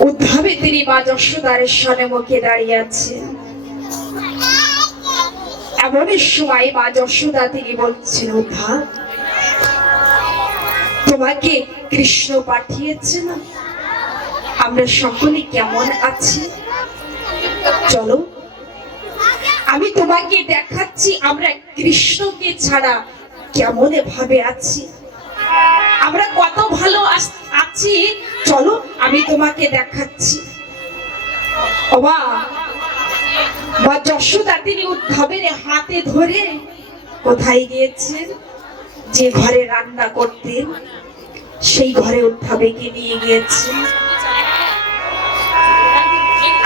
উদ্ধাবে তিনি মা যশোদারের সনে মুখে দাঁড়িয়ে আছেন। এমনই সময় মা যশোদা তিনি বলছেন উদ্ধার তোমাকে কৃষ্ণ পাঠিয়েছে না আমরা সকলে কেমন আছি? চলো, আমি তোমাকে দেখাচ্ছি, আমরা কৃষ্ণকে ছাড়া কেমন ভাবে আছি? আমরা কত ভালো আস- আছি। চলো, আমি তোমাকে দেখাচ্ছি। যশোদা তিনি উদ্ধাবের হাতে ধরে কোথায় গিয়েছেন? যে ঘরে রান্না করতেন, সেই ঘরে উদ্ধাবেকে নিয়ে গিয়েছে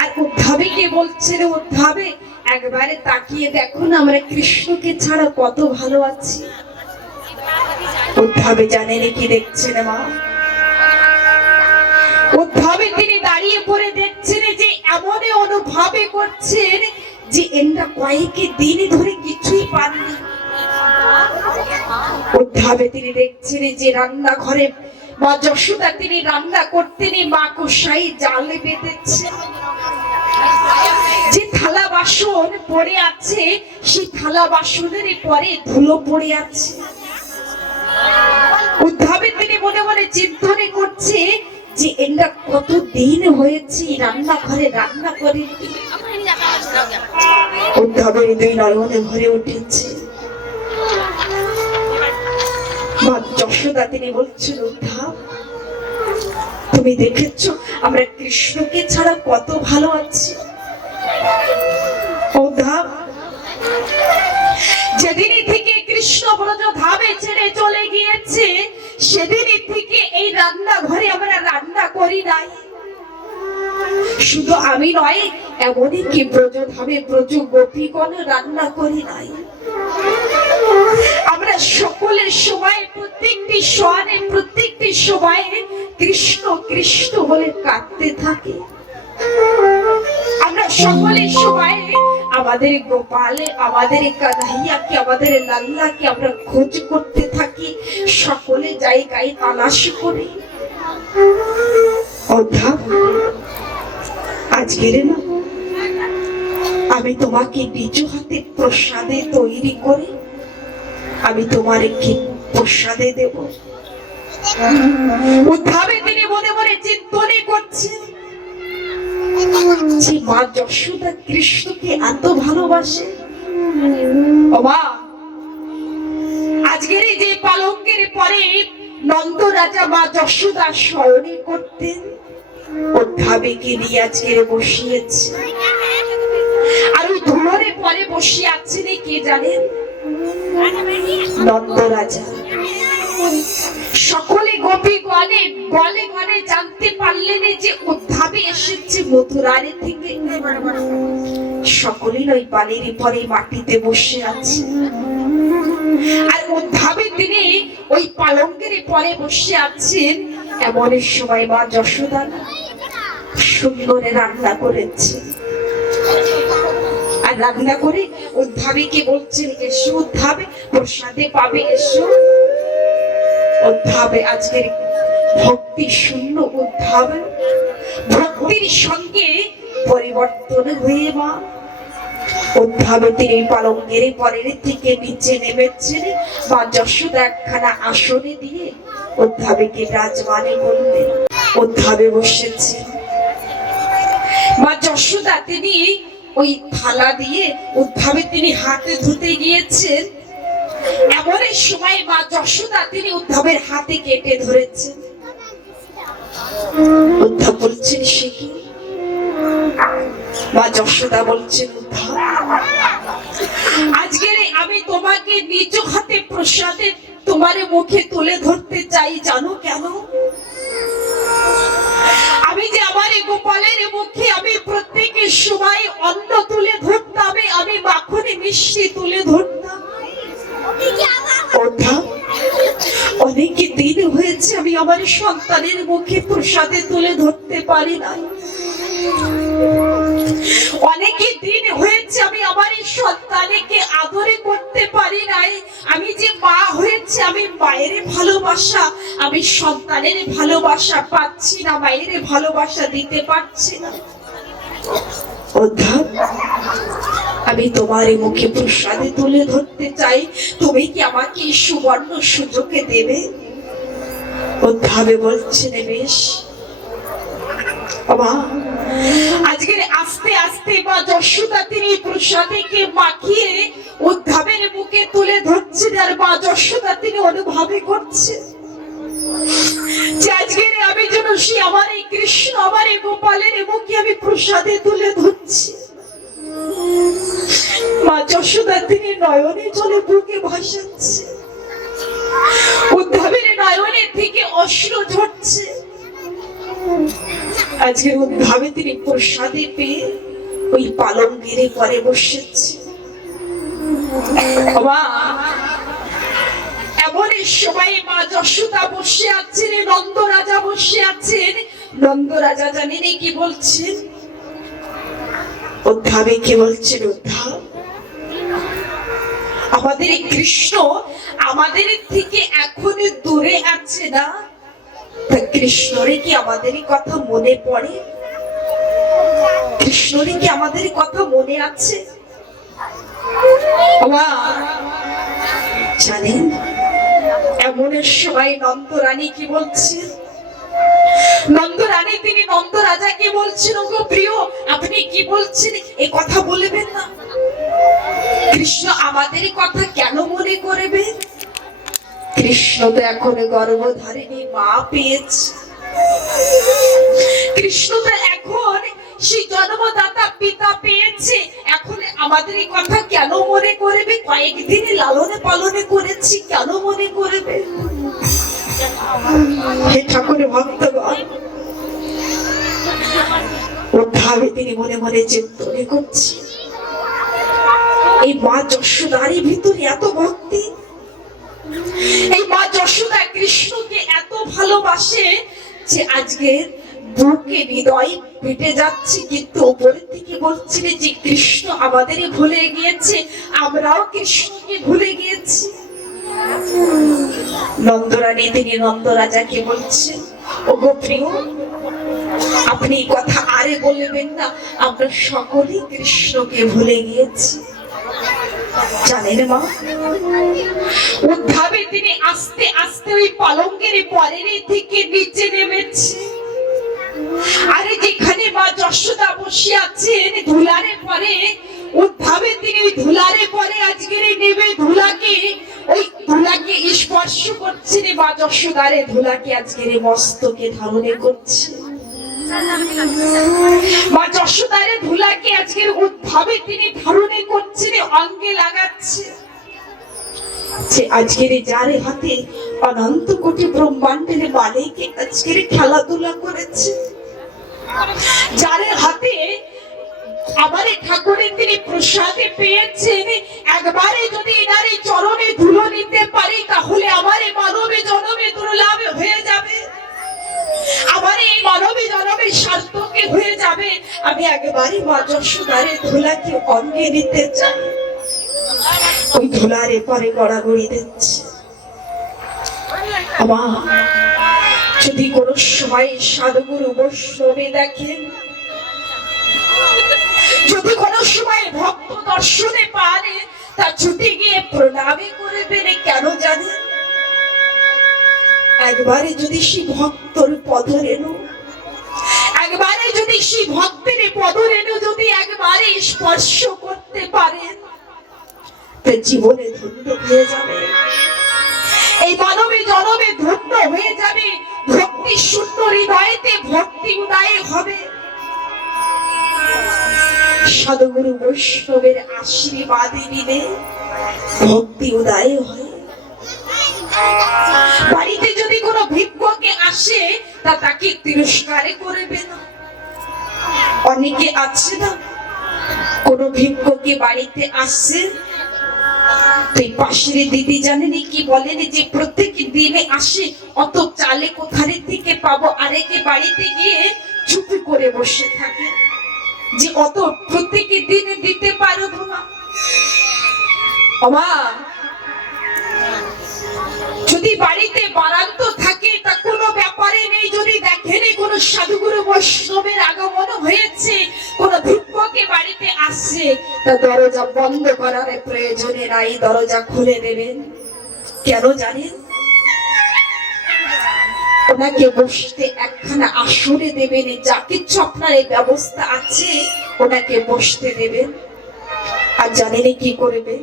আর উদ্ধবেকে বলছে রে উদ্ধাবে, একবারে তাকিয়ে দেখো না আমরা কৃষ্ণকে ছাড়া কত ভালো আছি। উদ্ধাবে জানেন কি দেখছেন, মা? উদ্ধাবে তিনি দাঁড়িয়ে পড়ে দেখছেন যে এমন অনুভবে করছেন যে এনটা কয়েক দিন ধরে কিছুই পাননি। উদ্ধাবে তিনি দেখছেন যে রান্নাঘরে মা যশোদা তিনি রান্না করতেন মা কষাই জালে বেঁধেছে। যে থালা বাসন পড়ে আছে, সেই থালা বাসনের পরে ধুলো পড়ে আছে। উদ্ধাবে তিনি মনে মনে চিন্তনে করছে যে এটা কত দিন হয়েছে রান্নাঘরে রান্না করে উদ্ধাবের দুই নয়নে ভরে উঠেছে। মা যশোদা তিনি বলছেন তুমি দেখেছ, আমরা কৃষ্ণকে ছাড়া কত ভালো আছি। উদ্ধাব যেদিনই থেকে কৃষ্ণ ব্রজ ধাবে ছেড়ে চলে গিয়েছে সেদিনই থেকে এই রান্নাঘরে আমরা রান্না করি নাই। শুধু আমি নয়, এমনই কি ব্রজ ধামে ব্রজ গোপীগণ রান্না করি নাই। আমরা সকলের সময়, প্রত্যেকটি সোয়ানে প্রত্যেকটি সময়ে কৃষ্ণ কৃষ্ণ বলে কাঁদতে থাকি। আমরা সকলের সময় আমাদের গোপালে, আমাদের কানাইয়াকে, আমাদের লাল্লাকে আমরা খোঁজ করতে থাকি। সকলে জায়গায় তালাশ করি। আমি তোমাকে নিজ হাতে প্রসাদে তৈরি করে। আমি তোমার একটি প্রসাদে দেব। উদ্ধাবে তিনি মনে মনে চিন্তনে করছেন। যে মা যশোদা কৃষ্ণকে এত ভালোবাসে। মা, আজকের যে পালঙ্কের পরে নন্দ রাজা মা যশোদা স্মরণে করতেন অধ্যাবেকে নিয়ে আজকের বসিয়েছে? আর ওই ধুলোরে পরে বসে আছেন কে জানেন? নন্দ রাজা। সকলে গোপী গলে গলে গলে জানতে পারলেন যে উদ্ধাবে এসেছে মথুরারে থেকে। সকলেই ওই বালির পরে মাটিতে বসে আছে। আর উদ্ধাবে তিনি ওই পালঙ্কের পরে বসে আছেন। এমন সময় মা যশোদা সুন্দরে রান্না করেছে। আর রান্না করে উদ্ধাবিকে বলছেন, এসো উদ্ধাবে, প্রসাদে পাবে, এসো। উদ্ধাবে আজকের ভক্তি শূন্য উদ্ধাবে। ভক্তির সঙ্গে পরিবর্তন হয়ে মা। তিনি পরের থেকে নিচে নেমেছেন। মা যশোদা একখানা আসনে দিয়ে উদ্ধাবেকে রাজমানে বললেন উদ্ধাবে বসেছেন মা যশোদা তিনি ওই থালা দিয়ে উদ্ধাবে তিনি হাতে ধুতে গিয়েছেন। এমন সময় মা যশোদা তিনি উদ্ধাবের হাতে কেটে ধরেছেন। উদ্ধাব বলছেন, সে কি? মা যশোদা বলছেন আজকের আমি তোমাকে হাতে প্রসাদে তোমার মুখে তুলে ধরতে চাই, জানো কেন? আমি যে আমার গোপালের মুখে আমি প্রত্যেকের সময় অন্ন তুলে ধরতাম, আমি মাখনে মিষ্টি তুলে ধরতাম। অনেক দিন হয়েছে আমি আমার সন্তানের মুখে প্রসাদে তুলে ধরতে পারি না অনেকে দিন হয়েছে আমি আমার এই সন্তানকে আদরে করতে পারি নাই। আমি যে মা হয়েছে, আমি মায়ের ভালোবাসা, আমি সন্তানের ভালোবাসা পাচ্ছি না, মায়ের ভালোবাসা দিতে পারছি না। অধ্যাপ আমি তোমার এই মুখে প্রসাদে তুলে ধরতে চাই। তুমি কি আমাকে সুবর্ণ সুযোগে দেবে? আজকের আস্তে আস্তে যশোদা তিনি মাখিয়ে উদ্ধাবের মুখে তুলে ধরছেন আর মা যশোদা তিনি অনুভবে করছে আজকের আমি যেন সে আমার এই কৃষ্ণ, আমার এই গোপালের মুখে আমি প্রসাদে তুলে ধরছি। মা যশোদা তিনি নয়নে জলে বুকে ভাসাচ্ছে। উদ্ধাবের নয়নের থেকে অশ্রু ঝরছে। আজকে উদ্ধাবে তিনি প্রসাদে পেয়ে ওই পালঙ্গিরে পরে বসেছে। মা, এমন সময় মা যশোদা বসে আছেন নন্দ রাজা বসে আছেন। নন্দ রাজা জানেন কি বলছেন? উদ্ধাবে কি বলছেন উদ্ধাব আমাদের এই কৃষ্ণ আমাদের থেকে এখনও দূরে আছে না। তা কৃষ্ণরে কি আমাদের কথা মনে পড়ে? কৃষ্ণরে কি আমাদের কথা মনে আছে? জানেন, এমন সময় নন্দরানী কি বলছেন নন্দরানী, তিনি নন্দ রাজাকে বলছেন গো প্রিয়, আপনি কি বলছেন? এই কথা বলবেন না? কৃষ্ণ আমাদের কথা কেন মনে করবে? কৃষ্ণ তো এখন গর্ভধারিণী, মা পেয়েছে। কৃষ্ণ তো এখন সেই জন্মদাতা পিতা পেয়েছে। এখন আমাদের এই কথা কেন মনে করবে? কয়েকদিন লালনে পালনে করেছি, কেন মনে করবে? হে ঠাকুরের ভক্তগণ উদ্ধাবে তিনি মনে মনে চিন্তনে এই মা ভিতরে এত ভক্তি, এই মা যশোদা কৃষ্ণকে এত ভালোবাসে যে আজকে বুকে হৃদয় পেটে যাচ্ছে, কিন্তু উপরের থেকে বলছিল যে, কৃষ্ণ আমাদের ভুলে গিয়েছে, আমরাও কৃষ্ণকে ভুলে গিয়েছি। নন্দরানী, তিনি নন্দরাজাকে বলছেন ও গো প্রিয়, আপনি কথা আরে বলবেন না। আমরা সকলেই কৃষ্ণকে ভুলে গিয়েছি। জানেন মা, উদ্ধাবে তিনি আস্তে আস্তে ওই পালঙ্কের পরের থেকে নিচে নেমেছে। আরে যেখানে মা যশোদা বসে আছেন ধুলারে পরে, উদ্ধাবে তিনি ওই ধুলারে পরে আজকের নেবে ধুলাকে ওই ধুলাকে স্পর্শ করছেন মা যশোদারে ধুলাকে আজকের এই মস্তকে ধারণে করছে। মা যশোদারে ধুলাকে আজকের উদ্ভাবে তিনি ধারণে করছেন অঙ্গে লাগাচ্ছে। যে আজকের যারে হাতে অনন্ত কোটি ব্রহ্মাণ্ডের মালিক আজকের খেলাধুলা করেছে। যারে হাতে এই ঠাকুরের তিনি প্রসাদে পেয়েছেন। একবারে যদি এনার চরণে ধুলো নিতে পারি, তাহলে আমার মানবে জনমে দুর্লাভ হয়ে যাবে। এই মানবে জনমে সার্থকে হয়ে যাবে। আমি যশোদারে ধুলাকে অঙ্গে নিতে চাই। ওই ধুলারে পরে গড়াগড়ি দিচ্ছে। আমার যদি কোনো সময় সাধুগুরু বৈষ্ণবে দেখেন যদি কোনো সময় ভক্ত দর্শনে পারে, তা ছুটে গিয়ে প্রণামে করবেন কেন জানেন একবারে যদি সে ভক্তর পদরেণু একবারে যদি সে ভক্তের পদরেণু যদি একবারে স্পর্শ করতে পারেন তা জীবনে ধন্য হয়ে যাবে। এই মানবে জনমে ধন্য হয়ে যাবে। ভক্তি শূন্য হৃদয়েতে, ভক্তি উদয় হবে। সদগুরু বৈষ্ণবের আশীর্বাদে নিলে ভক্তি উদয় হয়। বাড়িতে যদি কোনো ভিক্ষকে আসে, তা তাকে তিরস্কারে করবে না। অনেকে আছে না, কোন ভিক্ষকে বাড়িতে আসছে তুই পাশের দিদি জানেনি কি বলেন যে, প্রত্যেক দিনে আসে, অত চালে কোথারে থেকে পাবো? আরেকে বাড়িতে গিয়ে চুপি করে বসে থাকে। যে অত প্রত্যেকে দিনে দিতে পারো তোমা মা যদি বাড়িতে বারান্ত থাকে, তা কোনো ব্যাপারে নেই। যদি দেখেনি কোনো সাধুগুরু বৈষ্ণবের আগমন হয়েছে, কোনো ভিক্ষকে বাড়িতে আসছে, তা দরজা বন্ধ করার প্রয়োজনে নাই, দরজা খুলে দেবেন। কেন জানেন? ওনাকে বসতে একখানা আসনে দেবেন যা কিছু আপনার এই ব্যবস্থা আছে, ওনাকে বসতে দেবেন। আর জানেন কি করবেন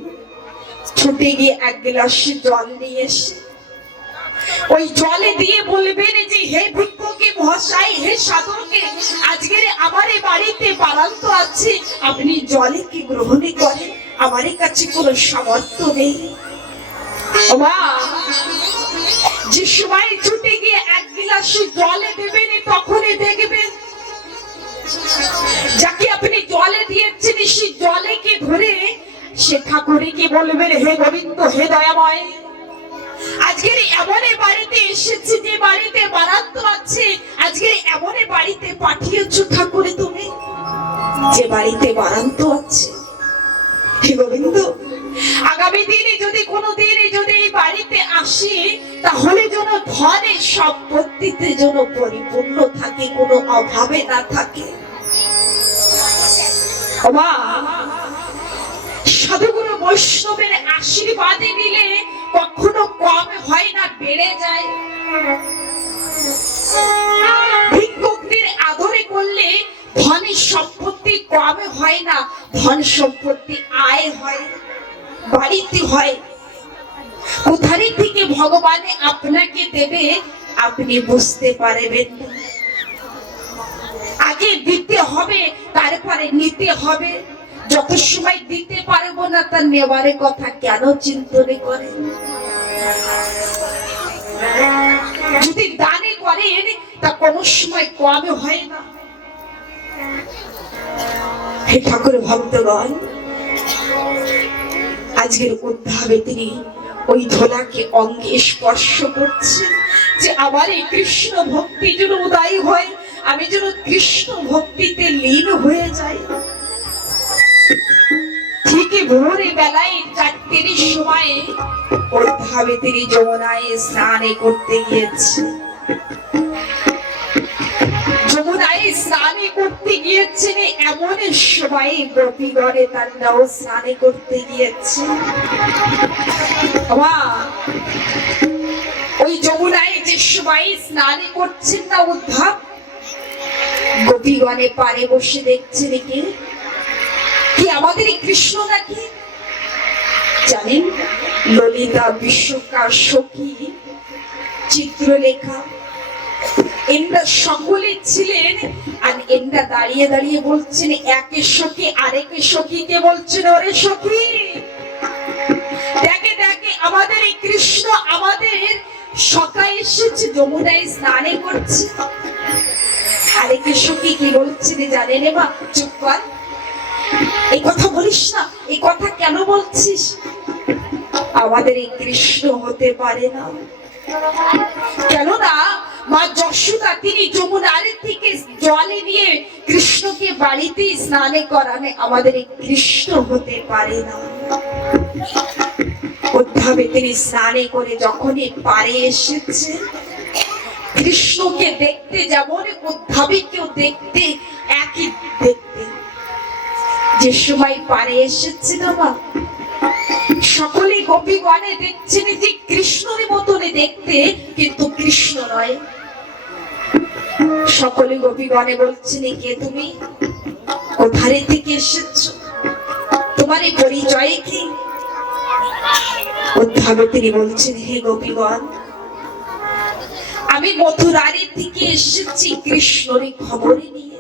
ছুটে গিয়ে এক গ্লাস জল নিয়ে এসে, ওই জলে দিয়ে বলবেন যে, হে ভিক্ষুকে মহাশয়, হে সাধককে, আজকের আমার এই বাড়িতে বারান্ত আছে। আপনি জলে কি গ্রহণ করেন? আমার কাছে কোনো সামর্থ্য নেই। মা যে বাড়িতে এসেছি, যে বাড়িতে বারান্ত আছে, আজকের এমন বাড়িতে পাঠিয়েছো ঠাকুরে তুমি? যে বাড়িতে বারান্ত আছে, হে গোবিন্দ আগামী দিনে যদি কোনো দিনে যদি এই বাড়িতে আসি, তাহলে যেন ধনে সম্পত্তিতে যেন পরিপূর্ণ থাকে, কোনো অভাবে না থাকে। সাধুগুরু বৈষ্ণবের আশীর্বাদে কখনো কম হয় না, বেড়ে যায়। ভিক্ষুকদের আদরে করলে ধনের সম্পত্তি কম হয় না, ধন সম্পত্তি আয় হয়। বাড়িতে হয়। কোথারি থেকে ভগবানে আপনাকে দেবে, আপনি বুঝতে পারবেন আগে দিতে হবে, তারপরে নিতে হবে। যত সময় দিতে পারব না তার নেবারে কথা কেন চিন্তনে করেন যদি দানে করেন, তা কোনো সময় কমে হয় না। হে ঠাকুর ভক্তগণ আজকের উদ্ধাবে তিনি ওই ধোলাকে অঙ্গে স্পর্শ করছেন যে আমার এই কৃষ্ণ ভক্তি যেন উদয় হয়, আমি যেন কৃষ্ণ ভক্তিতে লীন হয়ে যাই। ঠিকই ভোরে বেলায় চারটের সময়ে উদ্ধাবে তিনি যমুনায় স্নানে করতে গিয়েছে স্নানে করতে গিয়েছেন এমন সময় গোপীগড়ে তারাও স্নানে করতে গিয়েছে। ওই যমুনায় যে সময় স্নানে করছেন না উদ্ধাব, গোপীগণে পারে বসে দেখছেন কি কি আমাদের কৃষ্ণ নাকি? জানেন, ললিতা বিশ্বকার সখী, চিত্রলেখা এমরা সকলে ছিলেন আর এমরা দাঁড়িয়ে দাঁড়িয়ে বলছেন, একে সখী, আরেকে সখীকে বলছেন ওরে সখী? দেখে দেখে, আমাদের এই কৃষ্ণ আমাদের সকালে এসেছে, যমুনায় স্নানে করছে। আরেকে সখী কি বলছে রে জানেন মা চুপ কর। এই কথা বলিস না, এই কথা কেন বলছিস? আমাদের এই কৃষ্ণ হতে পারে না। কেননা মা যশোদা, তিনি যমুনার থেকে জলে নিয়ে কৃষ্ণকে বাড়িতে স্নানে করানে আমাদের কৃষ্ণ হতে পারে না। তিনি স্নানে করে যখনই পারে এসেছে, কৃষ্ণকে দেখতে যেমন উদ্ধাবিকেও দেখতে একই দেখতে। যে সময় পারে এসেছে মা সকলে গোপীগণে দেখছেন যে কৃষ্ণের মতনে দেখতে, কিন্তু কৃষ্ণ নয়। সকলে গোপীগণে বলছেন কে তুমি? কোথারে থেকে এসেছ? তোমার এই পরিচয় কি? তিনি বলছেন, হে গোপীগণ, আমি মথুরারি থেকে এসেছি, কৃষ্ণের খবরে নিয়ে।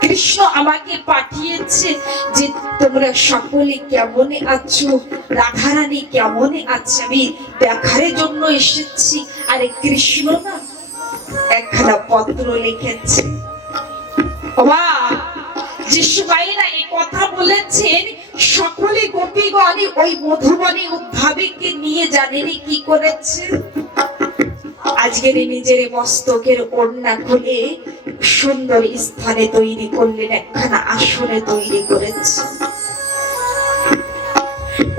কৃষ্ণ আমাকে পাঠিয়েছে যে তোমরা সকলে কেমন আছো? রাধারানী কেমন আছে? আমি দেখার জন্য এসেছি। আরে কৃষ্ণ না একখানা পত্র লিখেছে। না এই কথা বলেছেন, সকলে গোপীগণ ওই উদ্ভাবিককে নিয়ে জানেনি কি করেছে? সুন্দর স্থানে তৈরি করলেন, একখানা আসনে তৈরি করেছেন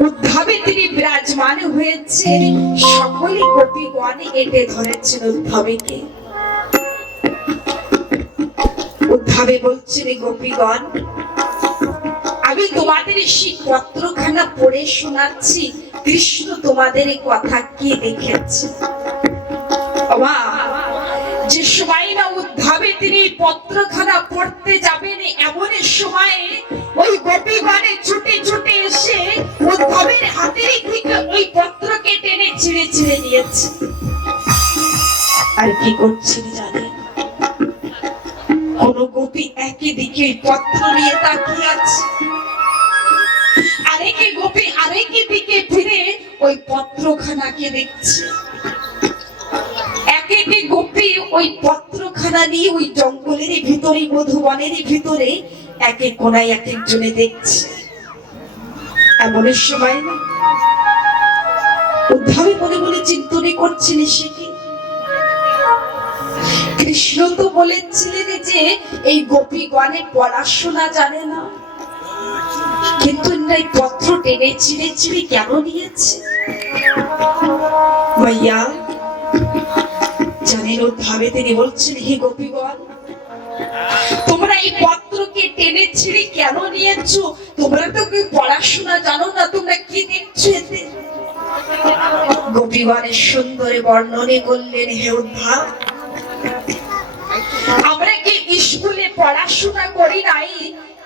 উদ্ধাবে তিনি বিরাজমান হয়েছেন, সকলে গোপীগণ এটে ধরেছেন উদ্ধাবেকে বলছেন "এ গোপীগণ? আমি তোমাদের সেই পত্রখানা পড়ে শোনাচ্ছি, কৃষ্ণ তোমাদের এই কথা কি দেখেছে? যে সময় না উদ্ধাবে তিনি পত্রখানা পড়তে যাবেন, এমন সময়ে ওই গোপীগণে ছুটে ছুটে এসে উদ্ধাবের হাতের থেকে ওই পত্রকে টেনে ছিঁড়ে ছিঁড়ে নিয়েছে। আর কি করছেন জানেন কোন গোপী একই দিকে পত্র নিয়ে তাকিয়ে আছে। আরেকে গোপী আরেকে দিকে ফিরে ওই পত্রখানাকে দেখছে। এক একে গোপী ওই পত্রখানা নিয়ে ওই জঙ্গলের ভিতরে, মধুবনের ভিতরে এক কোনায় এক একজনে দেখছে। এমনের সময় না উদ্ধারে মনে মনে চিন্তনে করছেন সে কি কৃষ্ণ তো বলেছিলেন যে, এই গোপীগণে পড়াশোনা জানে না। কিন্তু এই পত্র টেনে ছিঁড়ে ছিঁড়ে কেন নিয়েছে? ভাইয়া জানেন ভাবে তিনি বলছেন হে গোপীগণ তোমরা এই পত্রকে টেনে ছিঁড়ে কেন নিয়েছো? তোমরা তো কেউ পড়াশোনা জানো না, তোমরা কি দেখছ এতে? গোপীগণের সুন্দরে বর্ণনে করলেন হে উদ্ধার আমরা কি স্কুলে পড়াশোনা করি নাই?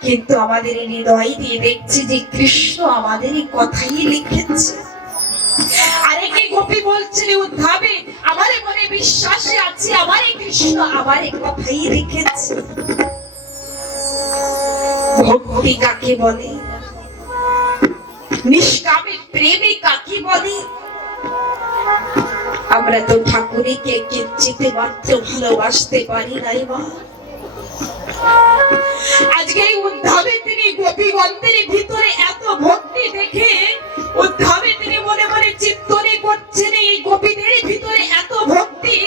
কিন্তু আমাদের হৃদয় দিয়ে দেখছি যে কৃষ্ণ আমাদের এই কথাই লিখেছে। আরেকে উদ্ধাবে? আমার মনে বিশ্বাসে আছে, আমার কৃষ্ণ আমার কথাই লিখেছে। ভক্তি কাকে বলে? নিষ্কামে প্রেমে কাকে বলে? আমরা তো ঠাকুরকে কিঞ্চিতে মাত্র ভালোবাসতে পারি নাই, মা। আজকে উদ্ধাবে তিনি গোপীগন্ধের ভিতরে এত ভক্তি দেখে উদ্ধাবে তিনি মনে মনে চিন্তনে করছেন এই গোপীদের ভিতরে এত ভক্তি।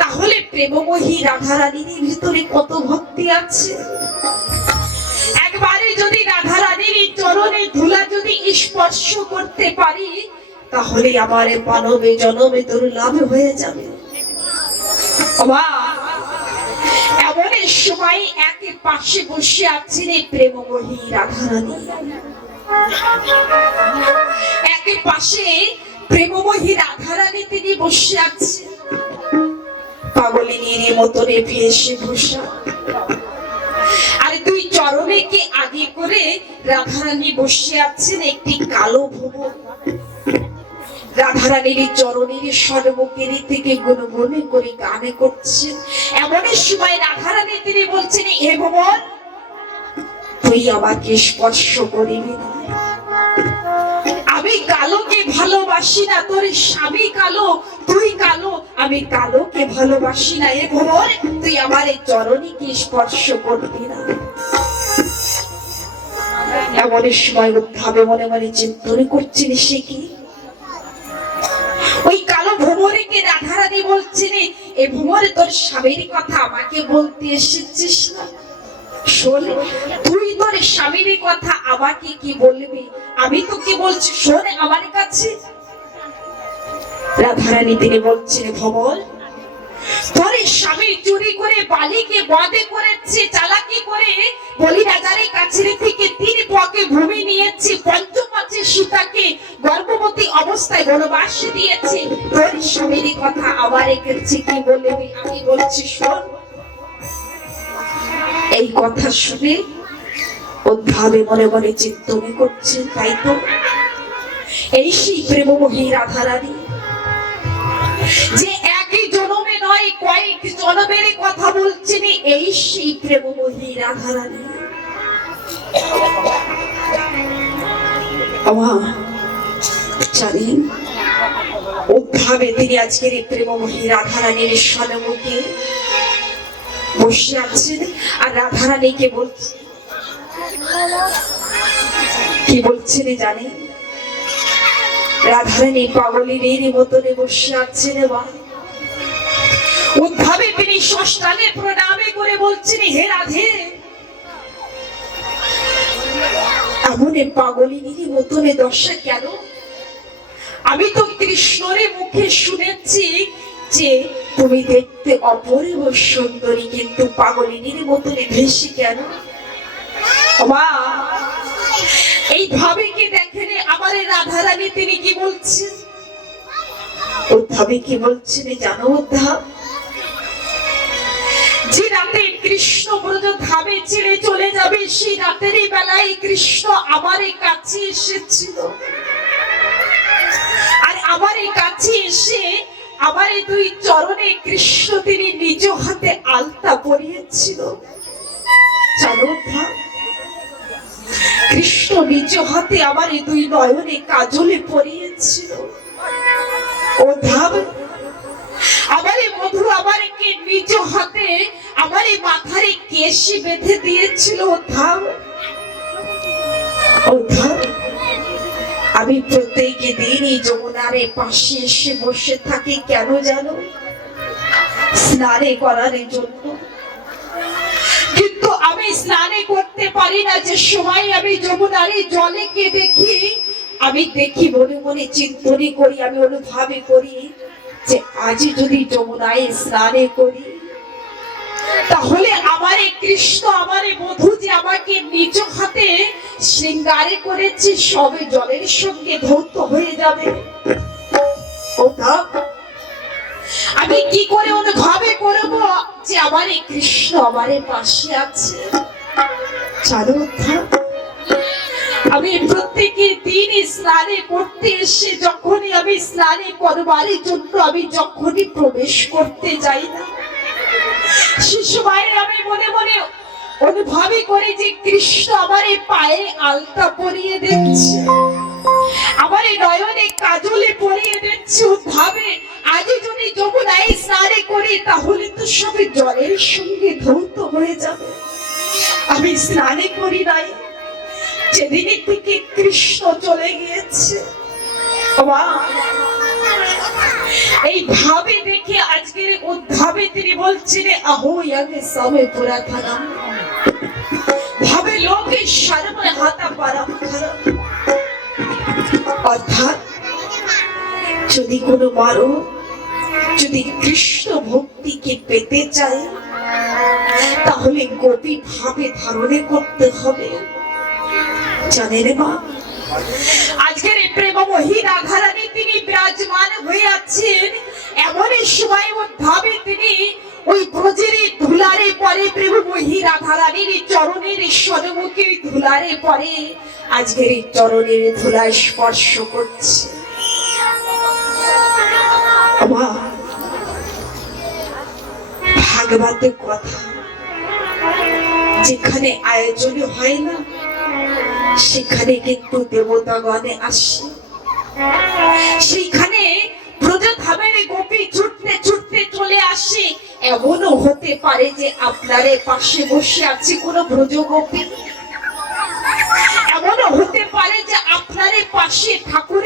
তাহলে প্রেমময়ী রাধারানীর ভিতরে কত ভক্তি আছে? একবারে যদি রাধারানীর চরণে ধুলা যদি স্পর্শ করতে পারি তাহলে আমার মানবে, জনমে তোর লাভ হয়ে যাবে। এমন সময় একে পাশে বসে আছেন এই রাধারানী। পাশে প্রেমময়ী রাধারানী তিনি বসে আছেন। পাগলিনীর মতনে ভেসে ভূষা আর দুই চরণেকে আগে করে রাধারানী বসে আছেন একটি কালো ভুবন? রাধারানীর চরণের সর্বকের থেকে করে গানে করছেন। এমন সময় রাধারানী তিনি বলছেন হে ভুবন তুই আমাকে স্পর্শ করিবি আমি কালোকে ভালোবাসি না, তোর স্বামী কালো, তুই কালো, আমি কালোকে ভালোবাসি না। এ ভ্রমণ তুই আমার এই চরণীকে স্পর্শ করবি না। এমন সময় উদ্ধাবে মনে মনে চিন্তনে করছেন সে কি? ওই রাধারানি এ তোর স্বামীর কথা আমাকে বলতে এসেছিস না? শোন, তুই তোর স্বামীর কথা আমাকে কি বলবি? আমি তোকে বলছি, শোন আমার কাছে। রাধারানী, তিনি বলছেন, ভবন স্বামী চুরি করে বালিকে করেছে, চালাকি করে। বলি থেকে তিন পকে ভূমি নিয়েছে গর্ভবতী অবস্থায় বনবাস দিয়েছে। তোর স্বামীর কথা আমার কাছে কি বলবি আমি বলছি, শোন। এই কথা শুনে উদ্ভাবে মনে মনে চিন্তনে করছে তাই তো? এই সেই প্রেমমোহী রাধারানী, যে জনমে নয় কয়েক জনমের কথা বলছেন এই সেই প্রেমমোহী রাধারানী জানেন উদ্ভাবে তিনি আজকের এই প্রেমমোহী রাধারানীর সনমুখে বসে আছেন। আর রাধারানীকে বলছে কি বলছেন জানে রাধারানী পাগলের মতনে বসে আছেন বা তিনি ষষ্ঠাঙ্গে প্রণামে করে বলছেন, হে রাধে। এমন পাগলিনীর মতনে দশা কেন? আমি তো কৃষ্ণরে মুখে শুনেছি যে তুমি দেখতে অপরিব সুন্দরী, কিন্তু পাগলিনীর মতনে ভেসে কেন? মা এইভাবে কি দেখেন আমার এই রাধারানী, তিনি কি বলছেন? উদ্ধাবে কি বলছেন জানো উদ্ধাব? যে রাতে কৃষ্ণ ব্রজ ধামে ছেড়ে চলে যাবে, সেই রাতেরই বেলায় কৃষ্ণ আমার কাছে এসেছিল। আর আমার কাছে এসে আমার এই দুই চরণে কৃষ্ণ তিনি নিজ হাতে আলতা পরিয়েছিল। জানো কৃষ্ণ নিজ হাতে আমার এই দুই নয়নে কাজলে পরিয়েছিল। ও ধাম, আমার মধু আমারকে নিজ হাতে আমার এই মাথারে কেশি বেঁধে দিয়েছিল আমি প্রত্যেক দিন এই যমুনারে পাশে এসে বসে থাকি, কেন জানো? স্নানে করার জন্য। কিন্তু আমি স্নানে করতে পারি না, যে সময় আমি যমুনারে জলে কে দেখি, আমি দেখি মনে মনে চিন্তনে করি, আমি অনুভাবে করি যে আজ যদি যমুনায় স্নানে করি তাহলে আমার এই কৃষ্ণ, আমার এই বধূ যে আমাকে নিজ হাতে শৃঙ্গারে করেছে, সবে জলের সঙ্গে ধৌত হয়ে যাবে আমি কি করে অনুভাবে করব যে আমার এই কৃষ্ণ আমার পাশে আছে থাক। আমি প্রত্যেকের দিন স্নানে করতে এসে যখনই আমি স্নানে করবার জন্য আমি যখনই প্রবেশ করতে যাই না সে সময় আমি মনে মনে অনুভবই করি যে কৃষ্ণ আমার এই পায়ে আলতা পরিয়ে দিচ্ছে। আমার এই নয়নে কাজলে পরিয়ে দিচ্ছে ভাবে আজ যদি যমুনায় স্নানে করি তাহলে তো সবে জলের সঙ্গে ধৌত হয়ে যাবে। আমি স্নানে করি নাই। যেদিনের থেকে কৃষ্ণ চলে গিয়েছে। মা, এই ভাবে দেখে আজকের উদ্ধাবে তিনি বলছেন, আহো ইয়াগে সবে পুরা থানা। ভাবে লোকে শর্মে হাতা পারা। অর্থাৎ, যদি কোনো মারো, যদি কৃষ্ণ ভক্তিকে পেতে চায়, তাহলে গোপী ভাবে ধারণে করতে হবে। জানেন মা আজকের এই প্রেমময়ী রাধারানী তিনি বিরাজমান হয়ে আছেন এমন এক সময় ভাবে তিনি ওই ব্রজের ধুলারে পরে রাধারানীর চরণের ধুলারে পরে আজকের এই চরণের ধুলা স্পর্শ করছে। ভাগবতের কথা যেখানে আয়োজন হয় না সেখানে কিন্তু দেবতাগণে আসে। সেইখানে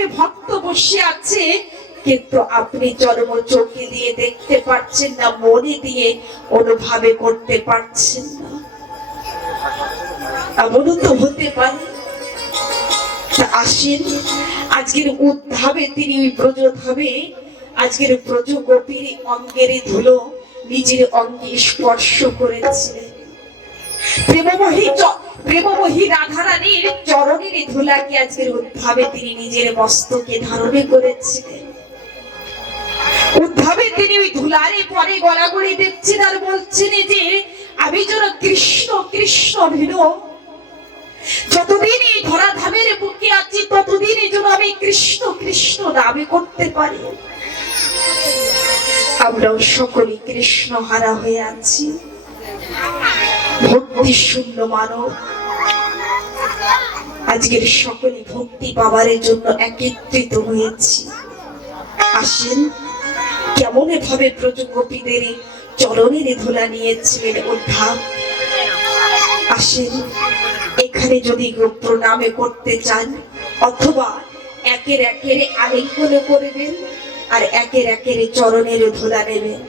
ভক্ত বসে আছে। কিন্তু আপনি চরম চোখে দিয়ে দেখতে পাচ্ছেন না, মনে দিয়ে অনুভাবে করতে পারছেন না। এমনও তো হতে পারে আসেন। আজকের উদ্ধাবে তিনি ওই ব্রজধামে, আজকের ব্রজ গোপীর অঙ্গের ধুলো নিজের অঙ্গে স্পর্শ করেছিলেন প্রেমমোহী প্রেমমোহী রাধারানীর চরণের ধুলাকে আজকের উদ্ধাবে তিনি নিজের মস্তকে ধারণে করেছিলেন। উদ্ধাবে তিনি ওই ধুলারে পরে গলাগড়ি দেখছেন আর বলছেন যে, আমি যেন কৃষ্ণ কৃষ্ণ ভিনো যতদিন এই ধরাধামের বুকে আছি, ততদিন এই জন্য আমি কৃষ্ণ কৃষ্ণ নামে করতে পারি। আমরাও সকলে কৃষ্ণ হারা হয়ে আছি। ভক্তি শূন্য মানব। আজকের সকলে ভক্তি পাওয়ার জন্য একত্রিত হয়েছি। আসেন, কেমন ভাবে প্রজগোপীদের চরণের ধুলা নিয়েছিলেন উদ্ধার আসেন এখানে যদি প্রণামে করতে চান, অথবা একের একের আলিঙ্গন করবেন আর একের একের চরণের ধুলা নেবেন।